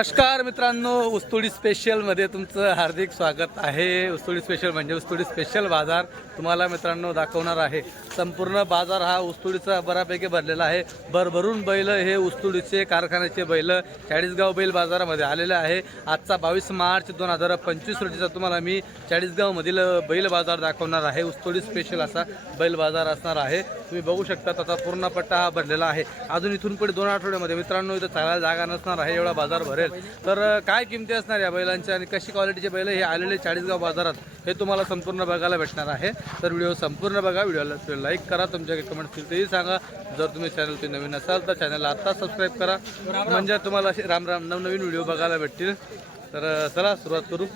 नमस्कार मित्रांनो उस्तुडी स्पेशलमध्ये तुमचं हार्दिक स्वागत आहे. उस्तुडी स्पेशल म्हणजे उस्तुडी स्पेशल बाजार तुम्हाला मित्रांनो दाखवणार आहे. संपूर्ण बाजार हा उस्तुडीचा बऱ्यापैकी भरलेला आहे. भरभरून बैल हे उस्तुडीचे कारखान्याचे बैल चाळीसगाव बैल बाजारामध्ये आलेले आहे. आजचा बावीस मार्च दोन हजार पंचवीस रोजीचा तुम्हाला मी चाळीसगावमधील बैल बाजार दाखवणार आहे. उस्तुडी स्पेशल असा बैल बाजार असणार आहे. तुम्ही बघू शकता त्याचा पूर्ण पट्टा हा भरलेला आहे. अजून इथून पुढे दोन आठवड्यामध्ये मित्रांनो इथं चालायला जागा नसणार आहे. एवढा बाजार भरेल. तर काय किमती असणार या बैलांच्या आणि कशी क्वालिटीचे बैल हे आलेले चाळीसगाव बाजारात हे तुम्हाला संपूर्ण बघायला भेटणार आहे. तर व्हिडिओ संपूर्ण बघा. व्हिडिओला लाईक करा. तुमच्या कमेंट असतील तेही सांगा. जर तुम्ही चॅनलचे नवीन असाल तर चॅनलला आत्ता सबस्क्राईब करा. म्हणजे तुम्हाला असे राम राम नवनवीन व्हिडिओ बघायला भेटतील. तर चला सुरुवात करू.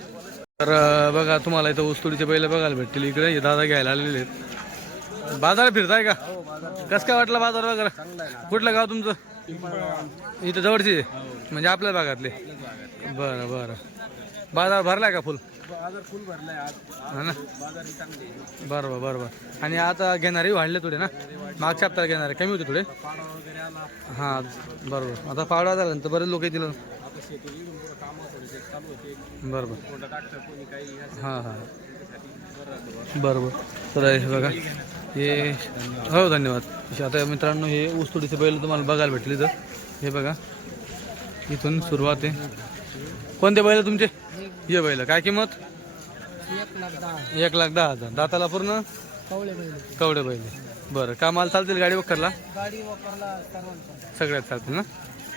तर बघा तुम्हाला इथं उस्तुडीचे बैल बघायला भेटतील. इकडे हे दादा घ्यायला आलेले आहेत. बाजार फिरताय का? कसं काय वाटलं बाजार वगैरे? कुठलं गाव तुमचं? इथं जवळची? म्हणजे आपल्या भागातले? बरं बरं. बाजार भरलाय का फुल? बाजार फुल भरलाय बर हा ना आणि आता घेणारे वाढले थोडे ना? मागच्या हप्त्याला घेणारे कमी होते थोडे? पाडा हां बरोबर. आता पावडा झाला तर बरेच लोक येतील. बरोबर. बरं बरं हां हां. बरं बरं तर हे बघा. हे हो धन्यवाद. आता मित्रांनो हे ऊसतोडीचे बैल तुम्हाला बघायला भेटले तर हे बघा इथून सुरुवात आहे. कोणते बैल तुमचे? हे बैल काय किंमत? एक लाख दहा हजार. दाताला पूर्ण? कवडे बैल. बरं का माल चालतील? गाडी वखरला सगळ्यात चालतील ना?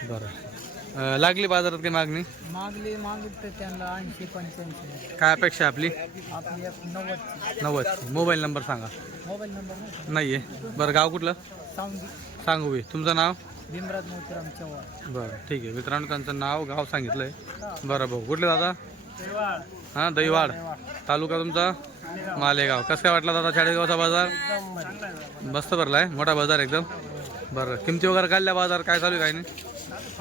बरं. अं, लागली बाजारात काही मागणी? मागली मागितलं त्यांना ऐंशी पंच्याऐंशी. काय अपेक्षा आपली? आपली एक नव्वद नव्वद. मोबाईल नंबर सांगा. मोबाईल नंबर नाही. आहे बरं गाव कुठलं? सांगी सांगू बी तुमचं नाव? भीमराज मोतीराम चव्हाण. बरं ठीक आहे. मित्रांनो त्यांचं नाव गाव सांगितलंय. बरं भाऊ कुठले दादा? हां दहीवाड. तालुका तुमचा? मालेगाव. कसं काय वाटला दादा चाळीसगावचा बाजार? मस्त भरलाय. मोठा बाजार एकदम. बरं किमती वगैरे काढल्या बाजार? काय चालू आहे काय नाही?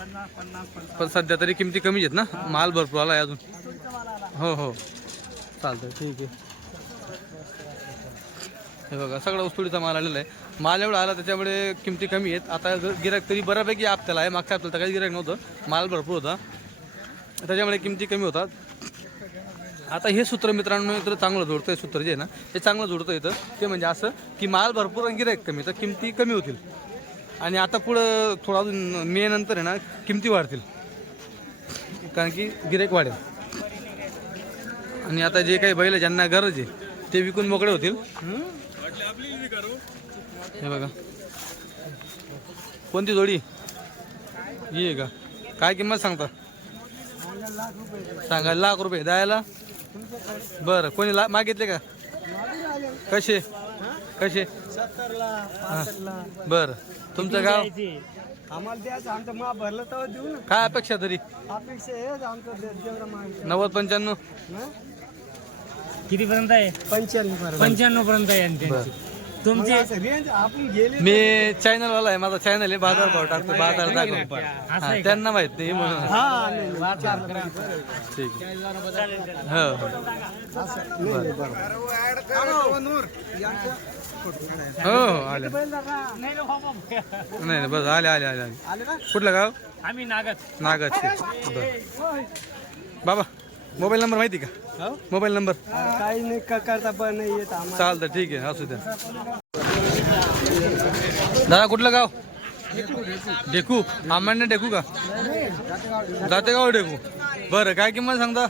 पन्नास पन्नास पण सध्या तरी किमती कमी आहेत ना? माल भरपूर आला आहे अजून. हो हो. चालतंय ठीक आहे. हे बघा सगळा उस्तुडीचा माल आलेला आहे. माल एवढा आला त्याच्यामुळे किमती कमी आहेत. आता गिराक तरी बऱ्यापैकी आपल्याला आहे. मागच्या आपल्याला काही गिराक नव्हतं. माल भरपूर होता. त्याच्यामुळे किमती कमी होतात. आता हे सूत्र मित्रांनो इथं चांगलं जोडतं सूत्र जे आहे ना ते चांगलं जोडतं इथं. ते म्हणजे असं की माल भरपूर आणि गिरायक कमी तर किमती कमी होतील. आणि आता पुढं थोडा अजून मे नंतर आहे ना किमती वाढतील. कारण की गिरेक वाढेल. आणि आता जे काही बैल ज्यांना गरज आहे ते विकून मोकळे होतील. हे बघा. कोणती जोडी? ही का? काय किंमत सांगता? सांगा लाख रुपये. द्यायला बरं कोणी ला मागितले का? कसे? कसे? सत्तरला बरं. तुमचं गाव? आम्हाला द्यायचं आमचं मा भरलं तर देऊ ना. काय अपेक्षा तरी? अपेक्षा हेच आमचं दे- जेवढं मागितलं नव्वद पंच्याण्णव? किती पर्यंत आहे? पंच्याण्णव पर्यंत पंच्याण्णव पर्यंत आहे तुमची? रेंज आपण गेले मी चॅनल वाला आहे माझा चॅनल आहे बाजार भाव टाकतो बाजार दाखव हा, त्यांना माहीत नाही म्हणून. हा ठीक आहे. हो हो आले. नाही नाही बस आले आले आले आले. आले ना कुठलं गाव? आम्ही नागत. नागाचे बरं. बाबा मोबाईल नंबर माहिती का? हो? Mobile number? काही नाही क- करता पण नाही येत आम्हाला. चालतं ठीक आहे असू द्या. दादा कुठलं गाव? डेकू. आम्हाला डेकू का? जाते गाव डेकू. बरं काय किंमत सांगता?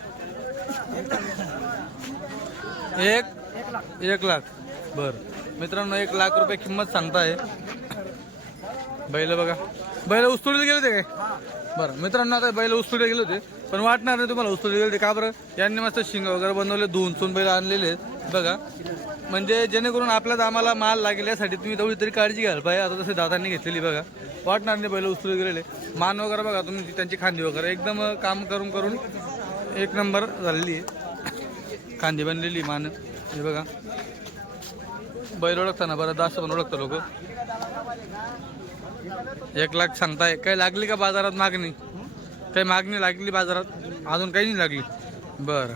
एक एक लाख. बरं. मित्रांनो एक लाख रुपये किंमत सांगताय. बैल बघा. बैल उस्तुडीला गेले होते काय? बरं मित्रांनो आता बैल उस्तुडीला गेले होते पण वाटणार नाही तुम्हाला उस्तुडीला गेले होते. का बरं? यांनी मस्त शिंग वगैरे बनवले धुवून चून बैल आणलेले आहेत. बघा. म्हणजे जेणेकरून आपल्याच आम्हाला माल लागेल यासाठी तुम्ही तेवढी तरी काळजी घ्यायला पाहिजे. आता तसे दादांनी घेतलेली बघा. वाटणार नाही बैल उस्तुडीला गेलेले. मान वगैरे बघा तुम्ही त्यांची खांदी वगैरे. एकदम काम करून करून एक नंबर झालेली आहे. खांदी बनलेली मान. हे बघा. बैल ओळखताना बरं दास पण ओळखतं लोक. एक लाख सांगताय. काही लागली का बाजारात मागणी? काही मागणी लागली बाजारात? अजून काही नाही लागली. बरं.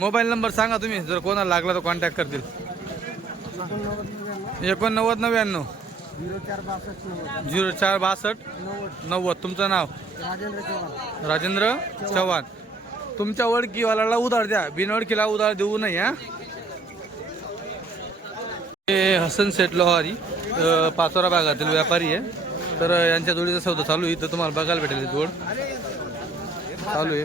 मोबाईल नंबर सांगा तुम्ही. जर कोणाला लागला तर कॉन्टॅक्ट करतील. एकोणनव्वद नव्याण्णव. झिरो चार बासष्ट नव्वद. तुमचं नाव? राजेंद्र चव्हाण. राजेंद्र चव्हाण. तुमच्या ओळखीवाल्याला उधार द्या. बिनओळखीला उधार देऊ नये हा? हे हसन सेट लोहारी पाचोरा भागातील व्यापारी आहे. तर यांच्या जोडीचा सौदा चालू आहे. तर तुम्हाला बघायला भेटेल जोड. चालू आहे.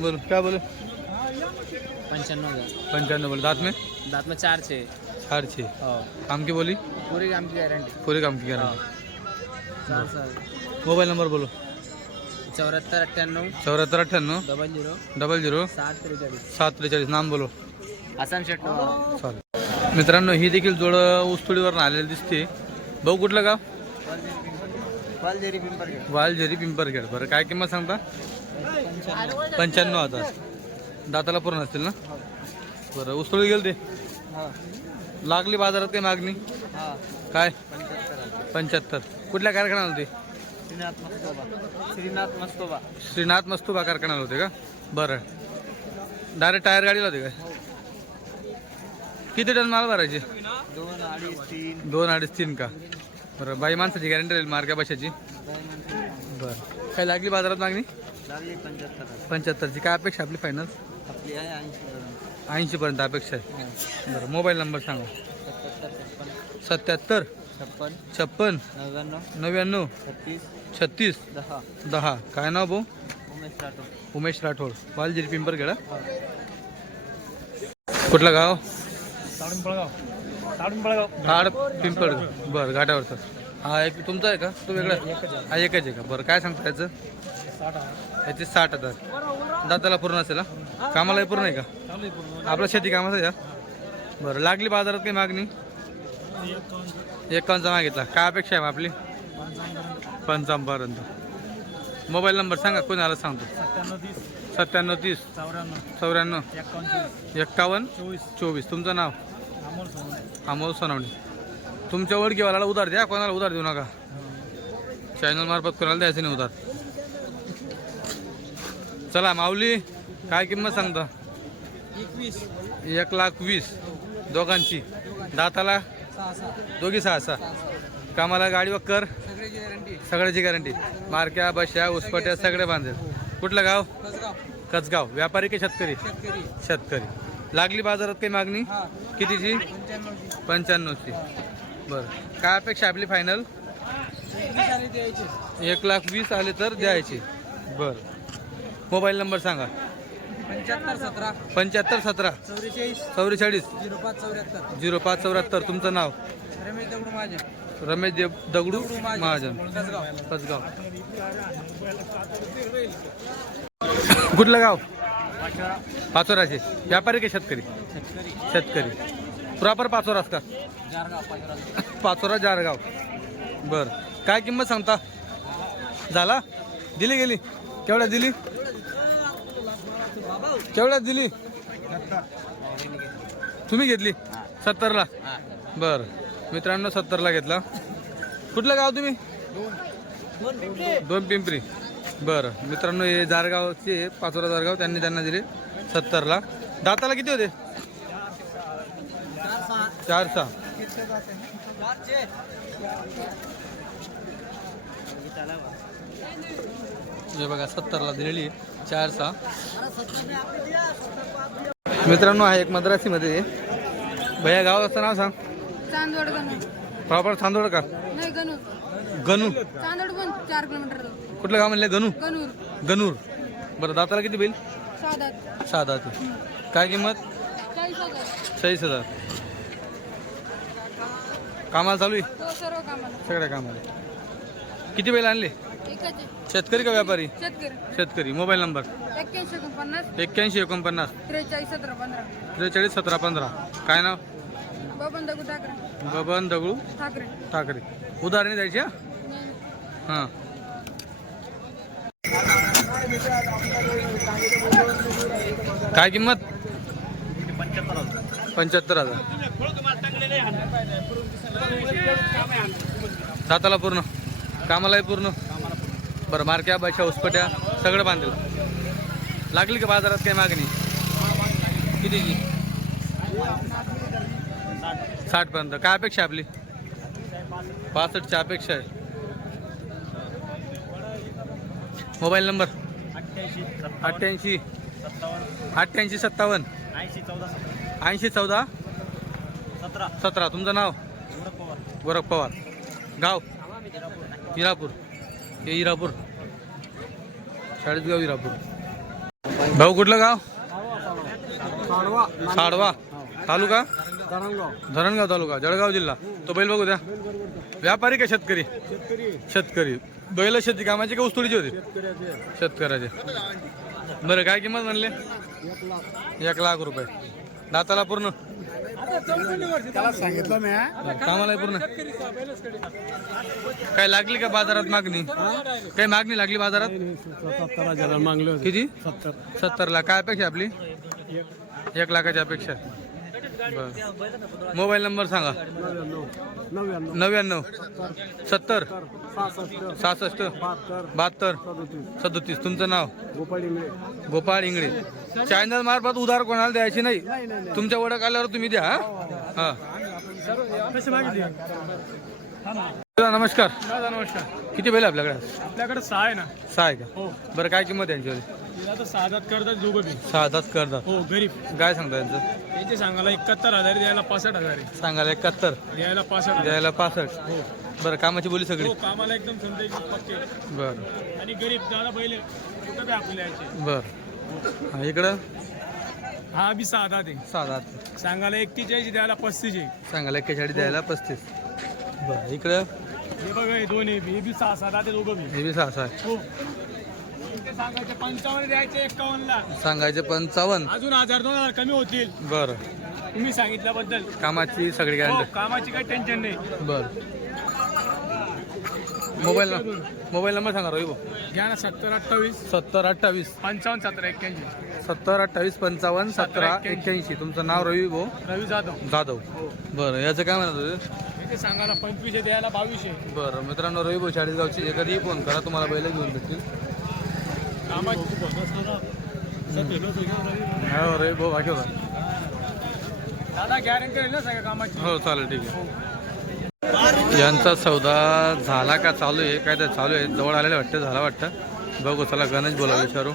बोलो क्या बोलो? पंच्याण्णव हजार. पंचानवे बोलो दांत में? दात में चार छे. चार छः. हो. काम की बोली? पूरी काम की गॅरंटी पूरे काम की चार सर मोबाईल नंबर बोलो. चौऱ्याहत्तर अठ्ठ्याण्णव. चौऱ्याहत्तर अठ्ठ्याण्णव. Double zero. Double zero. सात त्रेचाळीस. सात त्रेचाळीस. नाम बोलो. आसान शेट चालेल. मित्रांनो ही देखील जोड ऊसतोडीवरून आलेली दिसते. भाऊ कुठलं गाव? पालजेरी पिंपरगड वालझेरी पिंपरखेड. बरं काय किंमत सांगता? पंच्याण्णव हजार. दाताला पूर्ण असतील ना? बरं ऊसतोडी गेल ते? हा. लागली बाजारात काही मागणी? हा. काय? पंच्याहत्तर. कुठल्या कारखान्याला होते? श्रीनाथ मस्तोबा. श्रीनाथ मस्तोबा. कारखान्याला होते का? बरं. डायरेक्ट टायर गाडीला होते काय? किती टन माल भरायचे? दोन अडीच तीन. दोन अडीच तीन का? बरं बाई माणसाची गॅरंटी राहील मार्का बशाची बरं. काय लागली बाजारात मागणी? पंच्याहत्तरची. काय अपेक्षा आपली फायनल आपली आहे ऐंशी. ऐंशीपर्यंत अपेक्षा आहे. बरं मोबाईल नंबर सांगा. सत्याहत्तर छप्पन. छप्पन. नव्याण्णव. नव्याण्णव छत्तीस. छत्तीस दहा. दहा. काय नाव भाऊ? उमेश राठोड. उमेश राठोड. वालजिरी पिंपरखेडा? कुठलं गाव? साडून पळगाव. साडून पळगाव. ताड पिंपळ. बरं घाटावरचं हा एक तुमचा आहे का? तो वेगळा आहे? हा एकच आहे का? बरं काय सांगता याचं साठ हजार याचे साठ हजार. दाताला पूर्ण असेल हा? कामालाही पूर्ण आहे का? आपलं शेती कामाचं आहे का बरं लागली बाजारात काही मागणी? एकावन्नचा मागितला. काय अपेक्षा आहे मग आपली? पंचावन्नपर्यंत. मोबाईल नंबर सांगा कोणी आला सांगतो? सत्त्याण्णव तीस. चौऱ्याण्णव. चौऱ्याण्णव एकावन्न. चोवीस. एक्कावन्न चोवीस तुमचं नाव? अमोल सोनावणे. तुमच्या ओळखीवाला उधार द्या कोणाला उधार देऊ नका. चॅनल मार्फत कोणाला द्यायचं नाही उधार. चला माऊली काय किंमत सांगता? एक लाख वीस दोघांची. दाताला? दोघी सहा सहा. कामाला गाडी वक्कर? सगळ्याची गॅरंटी सगळ्याची गॅरंटी मारक्या बश्या उसपट्या सगळे बांधेल. कुठलं गाव? कचगाव व्यापारी की शेतकरी? शेतकरी. लागली बाजारात काही मागणी? कितीची? पंच्याण्णवची. बरं. काय अपेक्षा आपली फायनल एक लाख वीस आले तर द्यायचे. बरं. मोबाईल नंबर सांगा. पंच्याहत्तर सतरा. पंच्याहत्तर सतरा. चौवेचाळीस. चौवेचाळीस. झिरो पाच चौऱ्याहत्तर. झिरो पाच चौऱ्याहत्तर. तुमचं नाव? रमेश दगडू माझ्या रमेश देव दगडू महाजन. कसगाव. कुठलं गाव? पाचोराचे व्यापारी का शेतकरी? शेतकरी. प्रॉपर पाचोरास का? जारगाव पंधरा पाचोरा जारगाव. बर. काय किंमत सांगता? झाला? दिली गेली? केवढ्यात दिली? केवढ्यात दिली? तुम्ही घेतली? सत्तरला? बर. मित्रांनो सत्तरला घेतला. कुठलं गाव तुम्ही? दोन पिंपरी. बरं. मित्रांनो हे जारगावचे पाचोरा जारगाव त्यांनी त्यांना दिले सत्तरला. दाताला किती होते? चार सहा. हे बघा सत्तरला दिलेली आहे. चार सहा. मित्रांनो हा एक मद्रासीमध्ये आहे. भैया गावाचं नाव सांग. चांदवड प्रॉपर चांदोड का? नाही गणूर गणू. चांदवड पण चार किलोमीटर. कुठलं गाव म्हणले? गणू? गणूर. गणूर. बरं दाताला किती बैल? सहा दात काय किंमत? चाळीस हजार. कामाला चालू आहे? कामाला. सगळ्या कामाला. किती बैल आणले? शेतकरी का व्यापारी? शेतकरी. Mobile number? एक्क्याऐंशी एकोणपन्नास. त्रेचाळीस सतरा पंधरा. काय नाव? बबन दगू ठाकरे. बबन दगडू ठाकरे. ठाकरे. उदाहरणे द्यायची हा? हां. काय किंमत? पंच्याहत्तर हजार. दाताला पूर्ण. कामालाही पूर्ण? बरं मारक्या बाशा उसपट्या सगळं बांधेल. लागली का बाजारात काय मागणी? कितीची साठ पर्यंत. काय अपेक्षा आपली? पासष्टच्या अपेक्षा आहे. Mobile number? अठ्ठ्याऐंशी. अठ्ठ्याऐंशी सत्तावन्न. ऐंशी चौदा सतरा ऐंशी चौदा. सतरा. सतरा. तुमचं नाव? गोरख पवार. गोरख पवार. गाव? हिरापूर हे हिरापूर चाळीसगाव हिरापूर भाऊ कुठलं गाव? साडवा तालुका? धरणगाव. तालुका जळगाव जिल्हा. तो बैल बघू द्या. व्यापारी का शेतकरी? शेतकरी. बैल शेती कामाची का उस्तुडीची होती? शेतकऱ्याचे. बरं काय किंमत म्हणले? एक लाख रुपये. दाताला पूर्ण? त्याला सांगितलं मी कामाला पूर्ण. काय लागली का बाजारात मागणी? काही मागणी लागली बाजारात? सत्तर मागले होते. किती? सत्तर. सत्तर लाख काय अपेक्षा आपली? एक लाखाची अपेक्षा बरं मोबाईल नंबर सांगा. नव्याण्णव. नव्याण्णव. नव्याण्णव सत्तर. सहासष्ट. सहासष्ट. बहात्तर. बहात्तर. सदोतीस. सदोतीस. तुमचं नाव? गोपाळ इंगळे. गोपाळ इंगळे. चॅनल मार्फत उधार कोणाला द्यायची नाही? तुमच्या ओळख आल्यावर तुम्ही द्या हा? मागितली? हा नमस्कार. दादा नमस्कार. किती बैल आपल्याकडे? आपल्याकडे सहा आहे ना. सहा आहे का? हो. बरं काय किंमत आहे यांची सहा दात करतात दोघं करतात. हो गरीब. काय सांगता यांचं? याचे सांगायला एकाहत्तर हजार द्यायला पासष्ट हजार आहे. सांगायला एकाहत्तर. द्यायला पासष्ट हजार. द्यायला पासष्ट. हो. बरं कामाची बोली सगळी. हो कामाला एकदम पक्के. बरं. आणि गरीब दादा पहिले कुठं बी बरं. हा, इकडं? हा बी आहे. सहा दात सांगायला एकतीस द्यायला पस्तीस आहे. सांगायला एक्केचाळीस द्यायला पस्तीस. बरं इकडं? हे बघा हे दोन आहे हे बी सहा दात आहे दोघं बी. हे बी सहा सहा आहे हो. ते सांगायचे पंचावन्न द्यायचे एक्कावन्नला सांगायचे पंचावन्न. अजून हजार दोन हजार कमी होतील. बरं. तुम्ही सांगितल्याबद्दल. कामाची सगळी हो गॅरंटी कामाची काही टेन्शन नाही. बरं. मोबाईल मोबाईल नंबर सांगा रोहिबो घ्या ना सत्तर अठ्ठावीस. सत्तर अठ्ठावीस. पंचावन्न सतरा एक्क्याऐंशी. सत्तर अठ्ठावीस पंचावन्न सतरा एक्क्याऐंशी. तुमचं नाव रवी भो रवी जाधव. जाधव. हो. बरं याचं काय म्हणत होते? इथे सांगायला पंचवीस आहे द्यायला बावीस आहे. बरं मित्रांनो रवी भो चाळीसगावची कधीही फोन करा तुम्हाला बैल घेऊन देतील कामाची हो रवी भाऊ बाकी होता. दादा गॅरंटी आहे ना सगळ्या कामाची? हो चालेल ठीक आहे. यांचा सौदा झाला का चालू आहे? काय तर चालू आहे? जवळ आलेलं वाटतं झाला वाटतं. बघू चला गणेश बोला विचारू.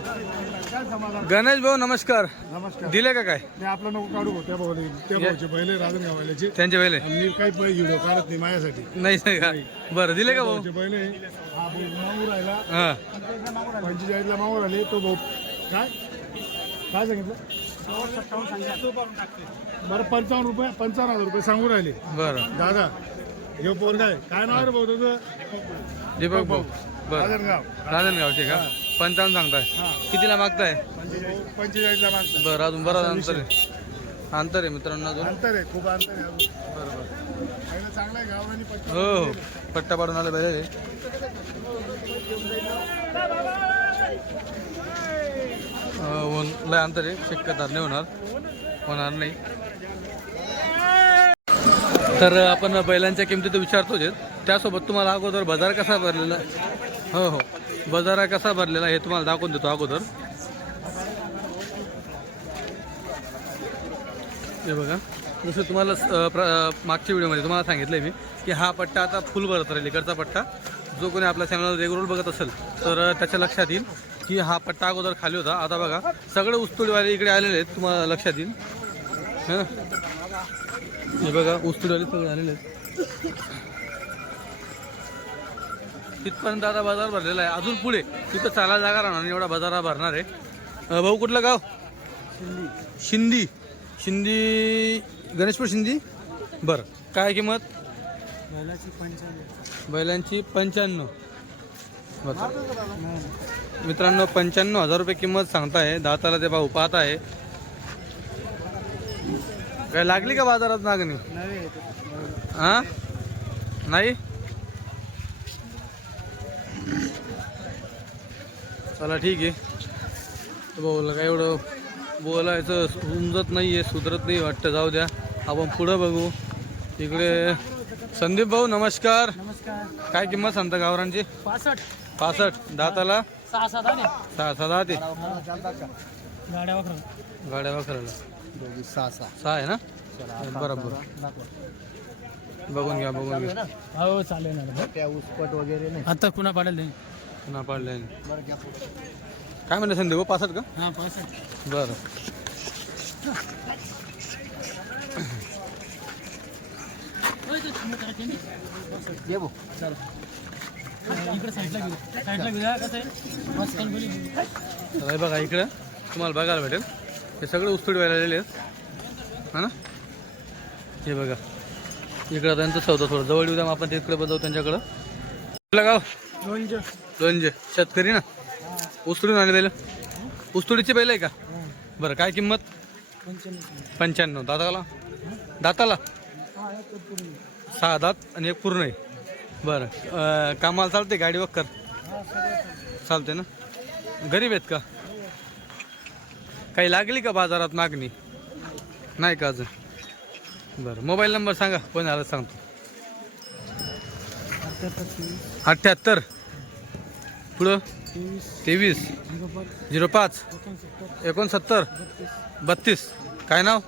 गणेश भाऊ नमस्कार. नमस्कार. दिले का काय? ते आपलं नको काढू त्या भाऊ त्या भाऊचे पहिले राजनगावाल्याचे त्यांचे पहिले. मी काही पहिले व्हिडिओ काढत नाही माझ्यासाठी. नाही नाही का? बरं दिले का भाऊ? भाऊचे पहिले हा भाऊ मागू राहिला. हां. पंचेचाळीसला मागू राहिले. तो भाऊ काय? काय सांगितलं? बरं पंचावन्न रुपये पंचावन्न हजार रुपये सांगू राहिले. बरं. दादा हे पोर काय काय नाव आहे रे भाऊ तुझं? दीपक भाऊ. बरं. राजनगाव. राजनगावचे का? पंचावन्न सांगताय. कितीला मागताय? पंचेचाळीसला बरं अजून बरं अंतर आहे. अंतर आहे मित्रांनो अजून? अंतर आहे खूप अंतर आहे अजून. पहिलं चांगलं आहे गाव आणि पटकन हो. हो पट्टा पाडून आले पाहिजे. लय अंतर आहे. शक्यता नाही होणार. होणार नाही. तर आपण बैलांच्या किमती तर विचारतोच. त्यासोबत तुम्हाला अगोदर बाजार कसा भरलेला? हो हो. बाजार कसा भरलेला हे तुम्हाला दाखवून देतो अगोदर. हे बघा. जसं तुम्हाला प्र मागच्या व्हिडिओमध्ये तुम्हाला सांगितलं मी की हा पट्टा आता फुल भरत राहील इकडचा पट्टा. जो कोणी आपल्या चॅनलवर रेग्युलर बघत असेल तर त्याच्या लक्षात येईल की हा पट्टा अगोदर खाली होता. आता बघा सगळे उस्तुडीवाले इकडे आलेले आहेत तुम्हाला लक्षात येईल. हां? हे बघा उस्तुडीवाले सगळे आलेले आहेत. तिथपर्यंत आता बाजार भरलेला आहे. अजून पुढे तिथं चालायला जागा राहणार नाही एवढा बाजार हा भरणार आहे. भाऊ कुठलं गाव? शिंदी. शिंदी. गणेशपूर शिंदी? बरं. काय किंमत? बैलाची पंचावन्न बैलांची पंच्याण्णव. बरं. मित्रांनो पंच्याण्णव हजार रुपये किंमत सांगताय. दाताला ते भाऊ पाहत आहे. काय लागली का बाजारात मागणी? हा नाही? चला ठीक आहे. भाऊला काय एवढं बोलायचं समजत नाही आहे सुधरत नाही वाटतं जाऊ द्या. आपण पुढं बघू. इकडे संदीप भाऊ नमस्कार. नमस्कार. काय किंमत सांगता गावरांची पासष्ट. पासष्ट. दाताला? सहा सात आले सहा सहा दहा ते गाड्या वाखरायला सहा सहा. सहा आहे ना? बरोबर. बघून घ्या बघून घ्या. हो चालेल ना त्या उसपट वगैरे नाही. आता कुणा पाडेल पुन्हा पाडले काय म्हणलं संदीप भाऊ पासष्ट का? हा पासष्ट. बरं. ये भाऊ इकडे बघा इकडं तुम्हाला बघायला भेटेल. हे सगळे उस्तुडी व्हायला आलेले आहेत. हा ना? हे बघा. इकडं त्यांचं सौदा थोडं. जवळ येऊ द्या आपण तिकडे बजावू त्यांच्याकडं. गाव? दोनशे शेतकरी ना? उस्तुडून आले बैल उस्तुडीची बैल आहे का? बरं काय किंमत? पंच्याण्णव. दाताला? दाताला? सहा दात आणि एक पूर्ण आहे. बरं कामाला चालते गाडी वक्कर? चालते ना? गरीब आहेत का? काही लागली का बाजारात मागणी? नाही का अजून? बरं मोबाईल नंबर सांगा. कोण आलं सांगतो? अठ्ठ्याहत्तर पुढं? तेवीस. झिरो पाच. एकोणसत्तर. बत्तीस. काय नाव?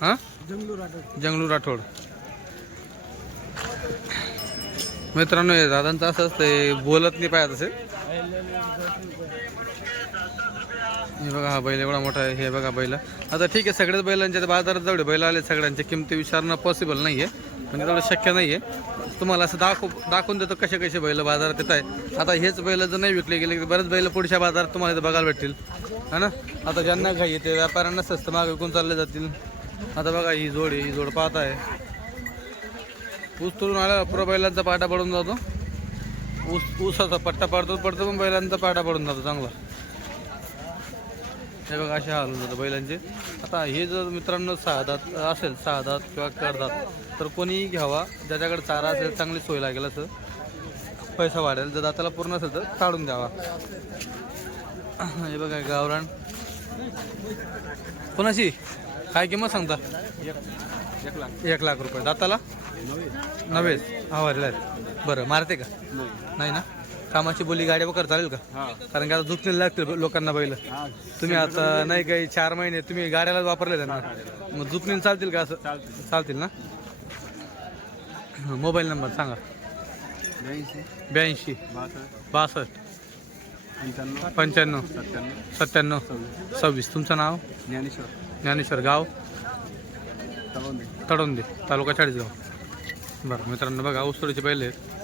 हां? जंगलू राठोड. जंगलू राठोड मित्रांनो हे दादांचं असं असतं बोलत नाही पाहिजे तसे हे बघा हा बैल एवढा मोठा आहे हे बघा बैल. आता ठीक आहे सगळ्याच बैलांच्या बाजारात जेवढे बैल आले सगळ्यांच्या किमती विचारणं पॉसिबल नाही आहे म्हणजे तेवढं शक्य नाही आहे तुम्हाला असं दाखव दाखवून देतो कसे कसे बैल बाजारात येत आहे आता हेच बैल जर नाही विकले गेले की बरेच बैल पुढच्या बाजारात तुम्हाला इथं बघायला भेटतील. है ना? आता ज्यांना घाई येते व्यापाऱ्यांना स्वस्त मागे विकून चालले जातील. आता बघा ही जोड आहे ही जोड पाहत आहे ऊस तोडून आला पुरा बैलांचा पाटा पडून जातो. ऊस ऊसाचा पट्टा पडतो पडतो पण बैलांचा पाटा पडून जातो चांगला. हे बघा असे हाल होतात जातं बैलांचे. आता हे जर मित्रांनो सहा दात असेल सहा दात किंवा करदात तर कोणीही घ्यावा. ज्याच्याकडे चारा असेल चांगली सोय लागेल असं. पैसा वाढेल. जर दाताला पूर्ण असेल तर काढून द्यावा. हे बघा गावरान. कोणाशी? काय किंमत सांगता? एक लाख रुपये. दाताला? नव्हे. आवारला बरं मारते का? नाही ना? कामाची बोली गाडी वगैरे चालेल का? कारण की आता दुखणे लागतील लोकांना बैल. तुम्ही आता नाही काही चार महिने तुम्ही गाड्याला वापरले त्यांना मग दुखणे चालतील का असं? चालतील. ना? मोबाईल नंबर सांगा. ब्याऐंशी. बासष्ट. पंच्याण्णव. सत्त्याण्णव. सव्वीस. तुमचं नाव? ज्ञानेश्वर. ज्ञानेश्वर. गाव? तडोंदे तालुका चाळीसगाव. बरं मित्रांनो बघा ऊसतोडीचे पहिले आहेत.